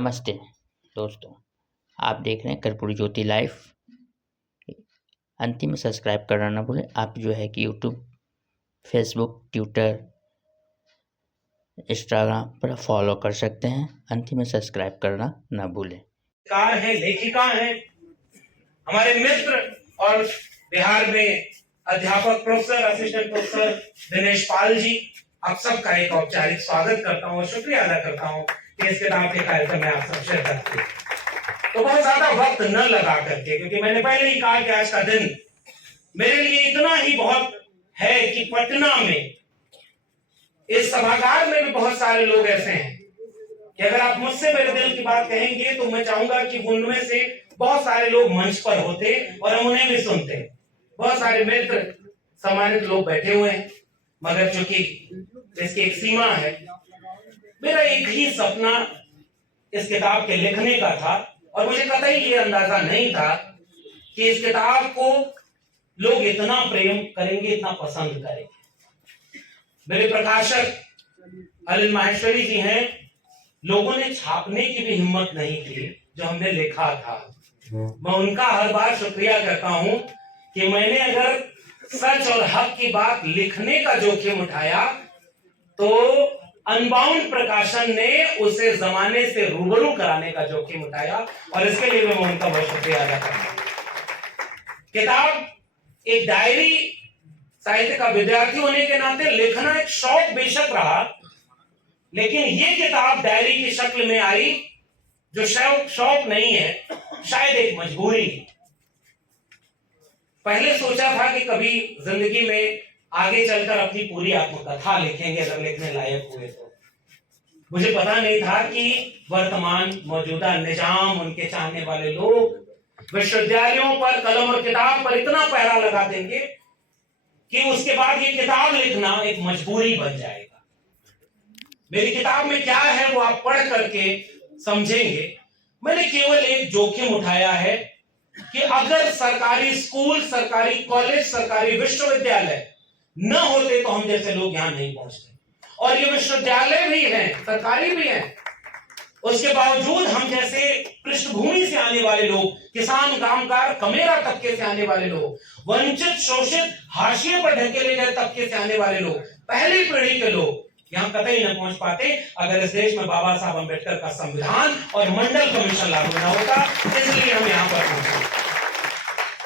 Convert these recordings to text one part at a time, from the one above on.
नमस्ते दोस्तों, आप देख रहे हैं कर्पूरी ज्योति लाइव। अंतिम में सब्सक्राइब करना ना भूलें। आप जो है कि यूट्यूब, फेसबुक, ट्विटर, इंस्टाग्राम पर फॉलो कर सकते हैं। अंतिम में सब्सक्राइब करना ना भूलें। है, लेखिका है, हमारे मित्र और बिहार में अध्यापक professor, assistant professor Dinesh Pal ji, आप सबका एक औपचारिक स्वागत करता हूँ और शुक्रिया अदा करता हूँ कि इस किताब के कार्यक्रम में आप सब शिरकत की। तो बहुत ज्यादा वक्त न लगा करके, क्योंकि मैंने पहले ही कहा कि आज का दिन मेरे लिए इतना ही बहुत है कि पटना में इस सभागार में भी बहुत सारे लोग ऐसे हैं कि अगर आप मुझसे मेरे दिल की बात कहेंगे तो मैं चाहूंगा कि उनमें से बहुत सारे लोग मंच पर होते और हम उन्हें भी सुनते। बहुत सारे मित्र, सम्मानित लोग बैठे हुए हैं, मगर चूंकि इसकी एक सीमा है, मेरा एक ही सपना इस किताब के लिखने का था और मुझे कतई ये अंदाजा नहीं था कि इस किताब को लोग इतना प्रेम करेंगे, इतना पसंद करेंगे। मेरे प्रकाशक अनिल माहेश्वरी जी हैं, लोगों ने छापने की भी हिम्मत नहीं की जो हमने लिखा था। मैं उनका हर बार शुक्रिया करता हूं कि मैंने अगर सच और हक की बात लिखने का जोखिम उठाया तो अनबाउंड प्रकाशन ने उसे जमाने से रूबरू कराने का जोखिम उठाया और इसके लिए मैं उनका बहुत शुक्रिया अदा करता हूं। किताब एक डायरी, साहित्य का विद्यार्थी होने के नाते लिखना एक शौक बेशक रहा, लेकिन ये किताब डायरी की शक्ल में आई जो शौक नहीं है, शायद एक मजबूरी। पहले सोचा था कि कभी जिंदगी में आगे चलकर अपनी पूरी आत्मकथा लिखेंगे अगर लिखने लायक हुए तो। मुझे पता नहीं था कि वर्तमान मौजूदा निजाम, उनके चाहने वाले लोग विश्वविद्यालयों पर कलम और किताब पर इतना पहरा लगा देंगे कि उसके बाद ये किताब लिखना एक मजबूरी बन जाएगा। मेरी किताब में क्या है वो आप पढ़ करके समझेंगे। मैंने केवल एक जोखिम उठाया है कि अगर सरकारी स्कूल, सरकारी कॉलेज, सरकारी विश्वविद्यालय न होते तो हम जैसे लोग यहां नहीं पहुंचते। और ये विश्वविद्यालय भी हैं, सरकारी भी हैं, उसके बावजूद हम जैसे पृष्ठभूमि से आने वाले लोग, किसान, कामगार, कमेरा तबके से आने वाले लोग, वंचित, शोषित, हाशिए पर ढकेले गए तबके से आने वाले लोग, पहली पीढ़ी के लोग यहां कतई न पहुंच पाते अगर इस देश में बाबा साहब अंबेडकर का संविधान और मंडल कमीशन लागू न होता। इसलिए हम यहां पर पहुंचे।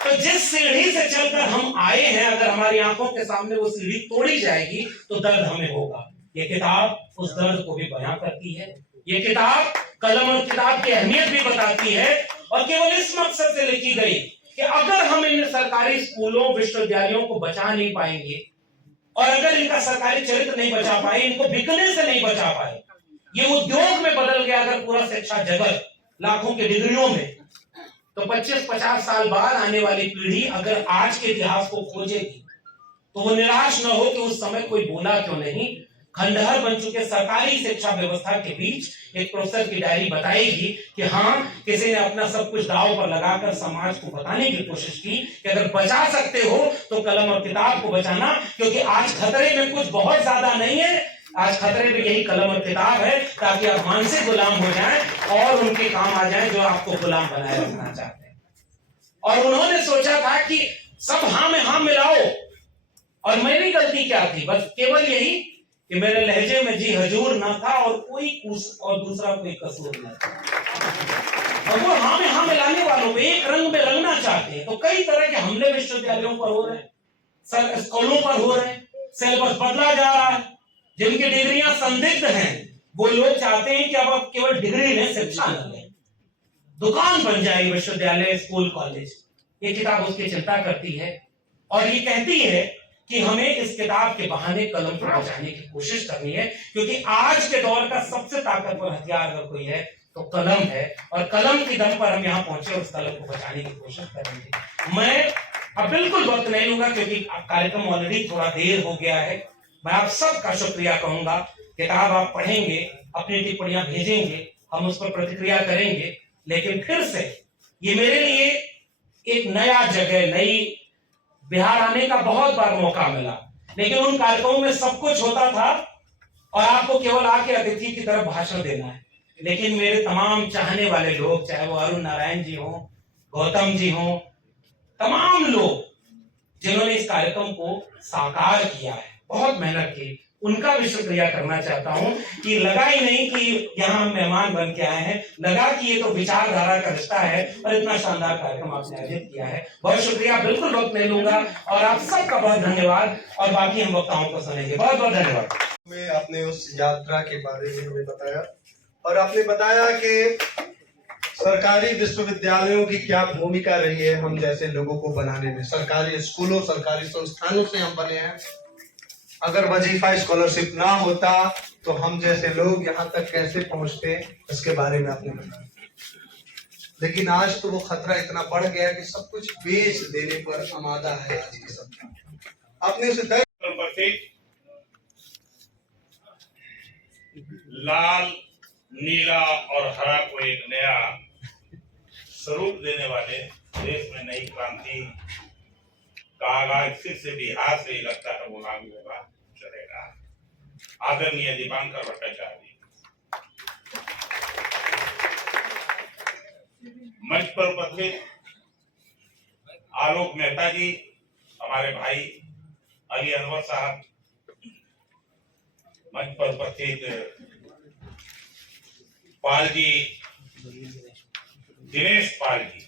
तो जिस सीढ़ी से चलकर हम आए हैं, अगर हमारी आंखों के सामने वो सीढ़ी तोड़ी जाएगी तो दर्द हमें होगा। ये किताब उस दर्द को भी बयां करती है। ये किताब कलम और किताब की अहमियत भी बताती है और केवल इस मकसद से लिखी गई कि अगर हम इन सरकारी स्कूलों, विश्वविद्यालयों को बचा नहीं पाएंगे और अगर इनका सरकारी चरित्र नहीं बचा पाए, इनको बिकने से नहीं बचा पाए, ये उद्योग में बदल गया अगर पूरा शिक्षा जगत लाखों की डिग्रियों में, तो 25-50 साल बाद आने वाली पीढ़ी अगर आज के इतिहास को खोजेगी तो वो निराश न हो कि उस समय कोई बोला क्यों नहीं। खंडहर बन चुके सरकारी शिक्षा व्यवस्था के बीच एक प्रोफेसर की डायरी बताएगी कि हाँ, किसी ने अपना सब कुछ दांव पर लगाकर समाज को बताने की कोशिश की कि अगर बचा सकते हो तो कलम और किताब को बचाना, क्योंकि आज खतरे में कुछ बहुत ज्यादा नहीं है, आज खतरे में यही कलम और किताब है, ताकि आप मानसिक गुलाम हो जाएं और उनके काम आ जाएं जो आपको गुलाम बनाए रखना चाहते हैं। और उन्होंने सोचा था कि सब हाँ में हाँ मिलाओ, और मेरी गलती क्या थी? बस केवल यही कि मेरे लहजे में जी हजूर ना था और कोई और दूसरा कोई कसूर ना था। और वो हाँ में हाँ मिलाने वालों को एक रंग में रंगना चाहते हैं, तो कई तरह के हमले विश्वविद्यालयों पर हो रहे हैं, स्कूलों पर हो रहे हैं, सिलेबस बदला जा रहा है। जिनकी डिग्रियां संदिग्ध हैं वो लोग चाहते हैं कि अब आप केवल डिग्री में शिक्षा न लें, दुकान बन जाए विश्वविद्यालय, स्कूल, कॉलेज। ये किताब उसकी चिंता करती है और ये कहती है कि हमें इस किताब के बहाने कलम को बचाने की कोशिश करनी है, क्योंकि आज के दौर का सबसे ताकतवर हथियार अगर कोई है तो कलम है, और कलम की दम पर हम यहाँ पहुंचे और उस कलम को बचाने की कोशिश करेंगे। मैं अब बिल्कुल वक्त नहीं लूंगा क्योंकि कार्यक्रम ऑलरेडी थोड़ा देर हो गया है। मैं आप सबका शुक्रिया कहूंगा। किताब आप पढ़ेंगे, अपनी टिप्पणियां भेजेंगे, हम उस पर प्रतिक्रिया करेंगे, लेकिन फिर से ये मेरे लिए एक नया जगह, नई बिहार आने का बहुत बार मौका मिला, लेकिन उन कार्यक्रमों में सब कुछ होता था और आपको केवल आके अतिथि की तरफ भाषण देना है। लेकिन मेरे तमाम चाहने वाले लोग, चाहे वो अरुण नारायण जी हो, गौतम जी हो, तमाम लोग जिन्होंने इस कार्यक्रम को साकार किया है, बहुत मेहनत की, उनका भी शुक्रिया करना चाहता हूं कि लगा ही नहीं कि यहाँ हम मेहमान बन के आए हैं, लगा कि ये तो विचारधारा का रिश्ता है और इतना शानदार कार्यक्रम आपने आयोजित किया है। बहुत शुक्रिया, बिल्कुल वक्त नहीं लूंगा और आप सबका बहुत धन्यवाद और बाकी हम वक्ताओं को सुनेंगे। बहुत बहुत धन्यवाद। में आपने उस यात्रा के बारे में हमें बताया और आपने बताया कि सरकारी विश्वविद्यालयों की क्या भूमिका रही है हम जैसे लोगों को बनाने में। सरकारी स्कूलों, सरकारी संस्थानों से हम बने हैं। अगर वजीफा स्कॉलरशिप ना होता तो हम जैसे लोग यहाँ तक कैसे पहुंचते, इसके बारे में आपने बताया। लेकिन आज तो वो खतरा इतना बढ़ गया कि सब कुछ बेच देने पर आमादा है आज की सरकार। आपने उसे तय लाल, नीला और हरा को एक नया स्वरूप देने वाले देश में नई क्रांति का आगाज फिर से बिहार से ही लगता है वो लागू होगा, चलेगा। आदरणीय दीपांकर भट्टाचार्य जी, मंच पर उपस्थित आलोक मेहता जी, हमारे भाई अली अनवर साहब, मंच पर उपस्थित पाल जी, दिनेश पाल जी,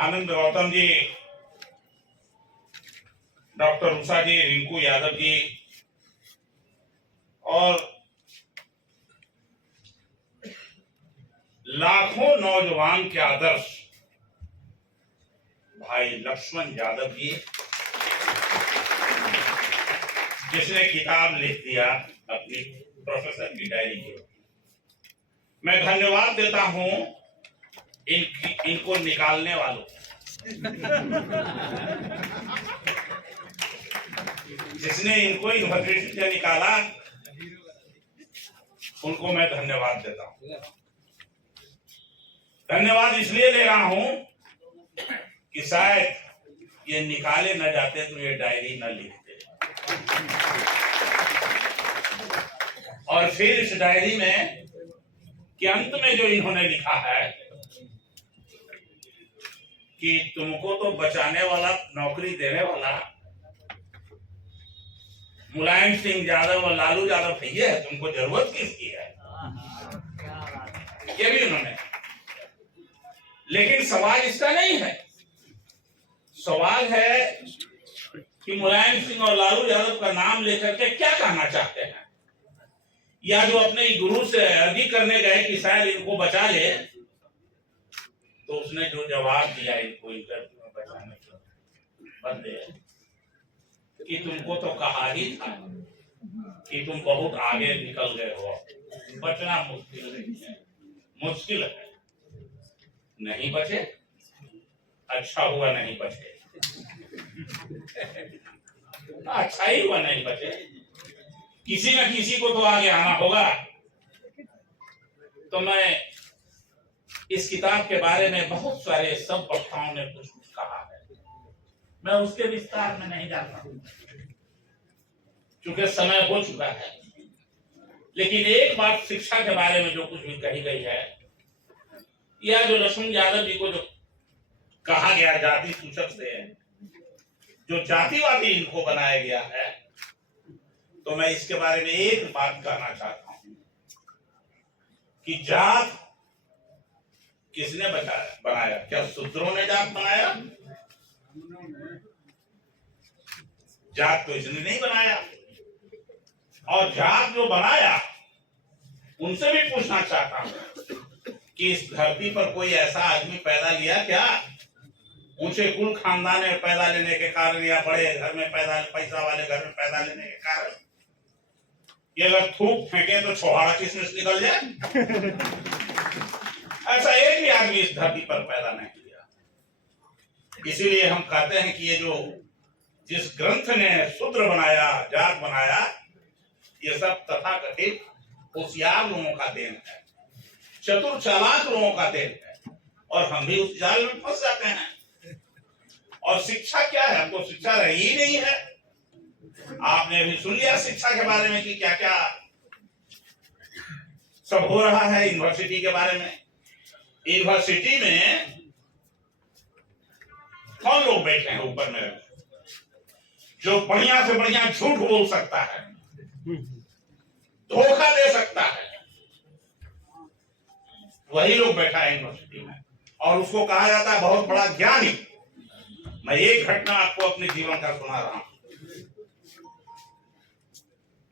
आनंद गौतम जी, डॉक्टर उषा जी, रिंकू यादव जी और लाखों नौजवान के आदर्श भाई लक्ष्मण यादव जी, जिसने किताब लिख दिया अपनी प्रोफेसर की डायरी के। मैं धन्यवाद देता हूं इनको निकालने वालों, जिसने इनको यूनिवर्सिटी से निकाला, उनको मैं धन्यवाद देता हूं। धन्यवाद इसलिए दे रहा हूं कि शायद ये निकाले न जाते तो ये डायरी न लिखते, और फिर इस डायरी में कि अंत में जो इन्होंने लिखा है कि तुमको तो बचाने वाला, नौकरी देने वाला मुलायम सिंह यादव और लालू यादव भैया है, तुमको जरूरत किसकी है, ये भी उन्होंने। लेकिन सवाल इसका नहीं है, सवाल है कि मुलायम सिंह और लालू यादव का नाम लेकर के क्या कहना चाहते हैं, या जो अपने गुरु से अर्जी करने गए कि शायद इनको बचा ले, तो उसने जो जवाब दिया इनको इंटरव्यू में बचाने के बदले कि तुमको तो कहा ही था कि तुम बहुत आगे निकल गए हो, बचना मुश्किल है। नहीं बचे, अच्छा हुआ नहीं बचे, अच्छा ही हुआ नहीं बचे। किसी न किसी को तो आगे आना होगा। तो मैं इस किताब के बारे में बहुत सारे सब वक्ताओं ने कुछ कुछ कहा है, मैं उसके विस्तार में नहीं जाता हूं क्योंकि समय हो चुका है। लेकिन एक बात शिक्षा के बारे में जो कुछ भी कही गई है, या जो लक्ष्मण यादव जी को जो कहा गया जाति सूचक से, जो जातिवादी इनको बनाया गया है, तो मैं इसके बारे में एक बात कहना चाहता हूं कि जात किसने बनाया? क्या शूद्रों ने जात बनाया? जात तो इसने नहीं बनाया। और जात जो बनाया, उनसे भी पूछना चाहता हूं कि इस धरती पर कोई ऐसा आदमी पैदा लिया क्या, ऊंचे कुल खानदान में पैदा लेने के कारण या बड़े घर में पैदा, पैसा वाले घर में पैदा लेने के कारण, ये अगर थूक फेंके तो छोहाड़ा किसमें से निकल जाए? ऐसा एक भी आदमी इस धरती पर पैदा नहीं किया। इसीलिए हम कहते हैं कि ये जो जिस ग्रंथ ने शूद्र बनाया, जात बनाया, ये सब तथाकथित होशियार लोगों का देन है, चतुर चालाक लोगों का देन है, और हम भी उस जाल में फंस जाते हैं। और शिक्षा क्या है? हमको शिक्षा रही ही नहीं है। आपने भी सुन लिया शिक्षा के बारे में कि क्या क्या सब हो रहा है यूनिवर्सिटी के बारे में। यूनिवर्सिटी में कौन लोग बैठे हैं ऊपर में जो बढ़िया से बढ़िया झूठ बोल सकता है, धोखा दे सकता है, वही लोग बैठा है यूनिवर्सिटी में, और उसको कहा जाता है बहुत बड़ा ज्ञानी। मैं एक घटना आपको अपने जीवन का सुना रहा हूं।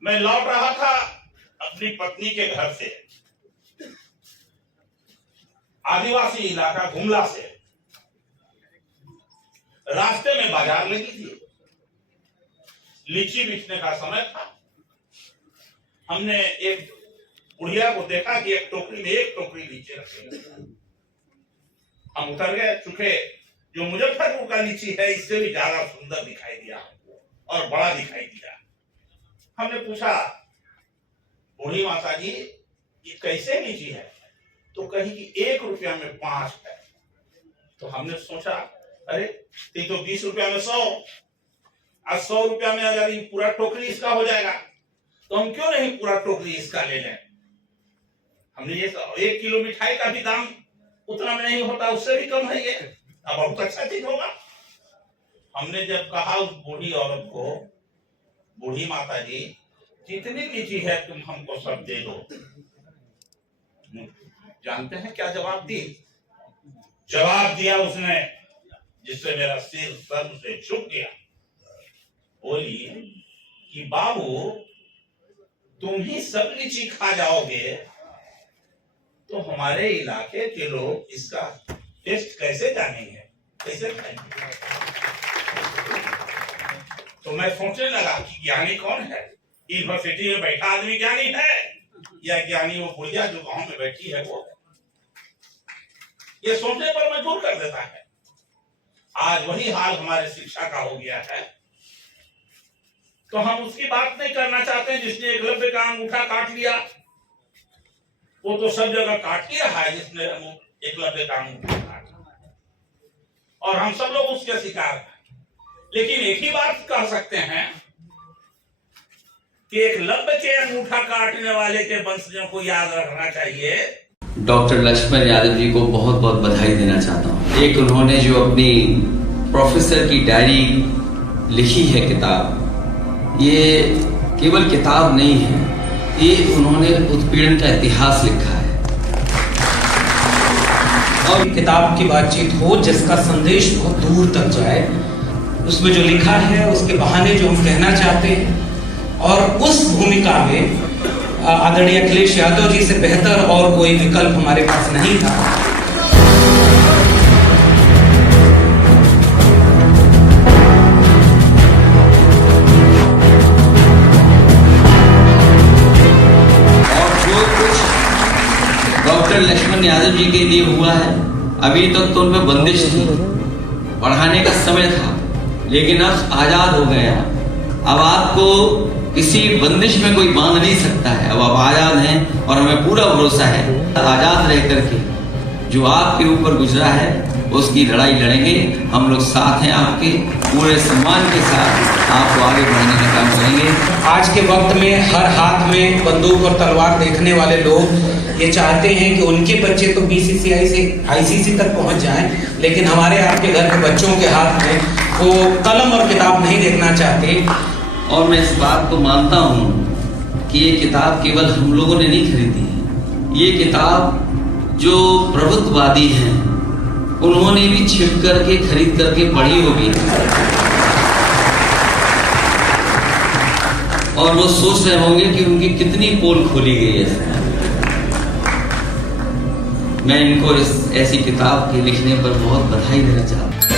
मैं लौट रहा था अपनी पत्नी के घर से, आदिवासी इलाका गुमला से। रास्ते में बाजार लगी थी, लीची बिकने का समय था। हमने एक बुढ़िया को देखा कि एक टोकरी में एक टोकरी लीची रखी है। हम उतर गए, चूंकि जो मुजफ्फरपुर का लीची है इससे भी ज्यादा सुंदर दिखाई दिया और बड़ा दिखाई दिया। हमने पूछा, बूढ़ी माता जी ये कैसे लीची है? तो कही कि 1 रुपया में 5 है। तो हमने सोचा अरे ये तो 20 रुपया में 100, और 100 रुपया में अगर ये पूरा टोकरी इसका हो जाएगा तो हम क्यों नहीं पूरा टोकरी इसका ले लें। हमने ये 1 किलो मिठाई का भी दाम उतना में नहीं होता, उससे भी कम है ये, अब बहुत अच्छा चीज होगा। हमने जब कहा उस बूढ़ी औरत को, बूढ़ी माता जी जितनी लीची है तुम हमको सब दे दो, जानते हैं क्या जवाब दी? जवाब दिया उसने जिससे मेरा सिर सर से झुक गया। बोली कि बाबू तुम ही सब लीची खा जाओगे तो हमारे इलाके के लोग इसका टेस्ट कैसे जानेंगे, कैसे खाएंगे? तो मैं सोचने लगा कि ज्ञानी कौन है? यूनिवर्सिटी में बैठा आदमी ज्ञानी है या ज्ञानी वो बुढ़िया जो गांव में बैठी है वो है? ये सोचने पर मजबूर कर देता है। आज वही हाल हमारे शिक्षा का हो गया है। तो हम उसकी बात नहीं करना चाहते जिसने एकलव्य का अंगूठा काट लिया, वो तो सब जगह काट ही रहा है जिसने एकलव्य का अंगूठा काटा, और हम सब लोग उसके शिकार हैं। लेकिन एक ही बात कह सकते हैं कि एकलव्य के अंगूठा काटने वाले के वंशजों को याद रखना चाहिए। डॉक्टर लक्ष्मण यादव जी को बहुत बहुत बधाई देना चाहता हूँ। एक उन्होंने जो अपनी प्रोफेसर की डायरी लिखी है किताब, ये केवल किताब नहीं है, ये उन्होंने उत्पीड़न का इतिहास लिखा है। और किताब की बातचीत हो जिसका संदेश बहुत दूर तक जाए, उसमें जो लिखा है उसके बहाने जो हम कहना चाहते हैं, और उस भूमिका में आदरणीय अखिलेश यादव जी से बेहतर और कोई विकल्प हमारे पास नहीं था। और जो कुछ डॉक्टर लक्ष्मण यादव जी के लिए हुआ है, अभी तक तो उनमें बंदिश थी, पढ़ाने का समय था, लेकिन अब आजाद हो गया। अब आपको किसी बंदिश में कोई बांध नहीं सकता है। अब आप आजाद हैं और हमें पूरा भरोसा है आजाद रह करके जो आपके ऊपर गुजरा है उसकी लड़ाई लड़ेंगे। हम लोग साथ हैं, आपके पूरे सम्मान के साथ आपको आगे बढ़ाने का काम करेंगे। आज के वक्त में हर हाथ में बंदूक और तलवार देखने वाले लोग ये चाहते हैं कि उनके बच्चे तो BCCI से ICC तक पहुंच जाएं, लेकिन हमारे आपके घर के बच्चों के हाथ में वो कलम और किताब नहीं देखना चाहते। और मैं इस बात को मानता हूँ कि ये किताब केवल हम लोगों ने नहीं खरीदी है, ये किताब जो प्रभुत्ववादी हैं उन्होंने भी छिप करके खरीद करके पढ़ी होगी, और वो सोच रहे होंगे कि उनकी कितनी पोल खोली गई है। मैं इनको इस ऐसी किताब के लिखने पर बहुत बधाई देना चाहता हूँ।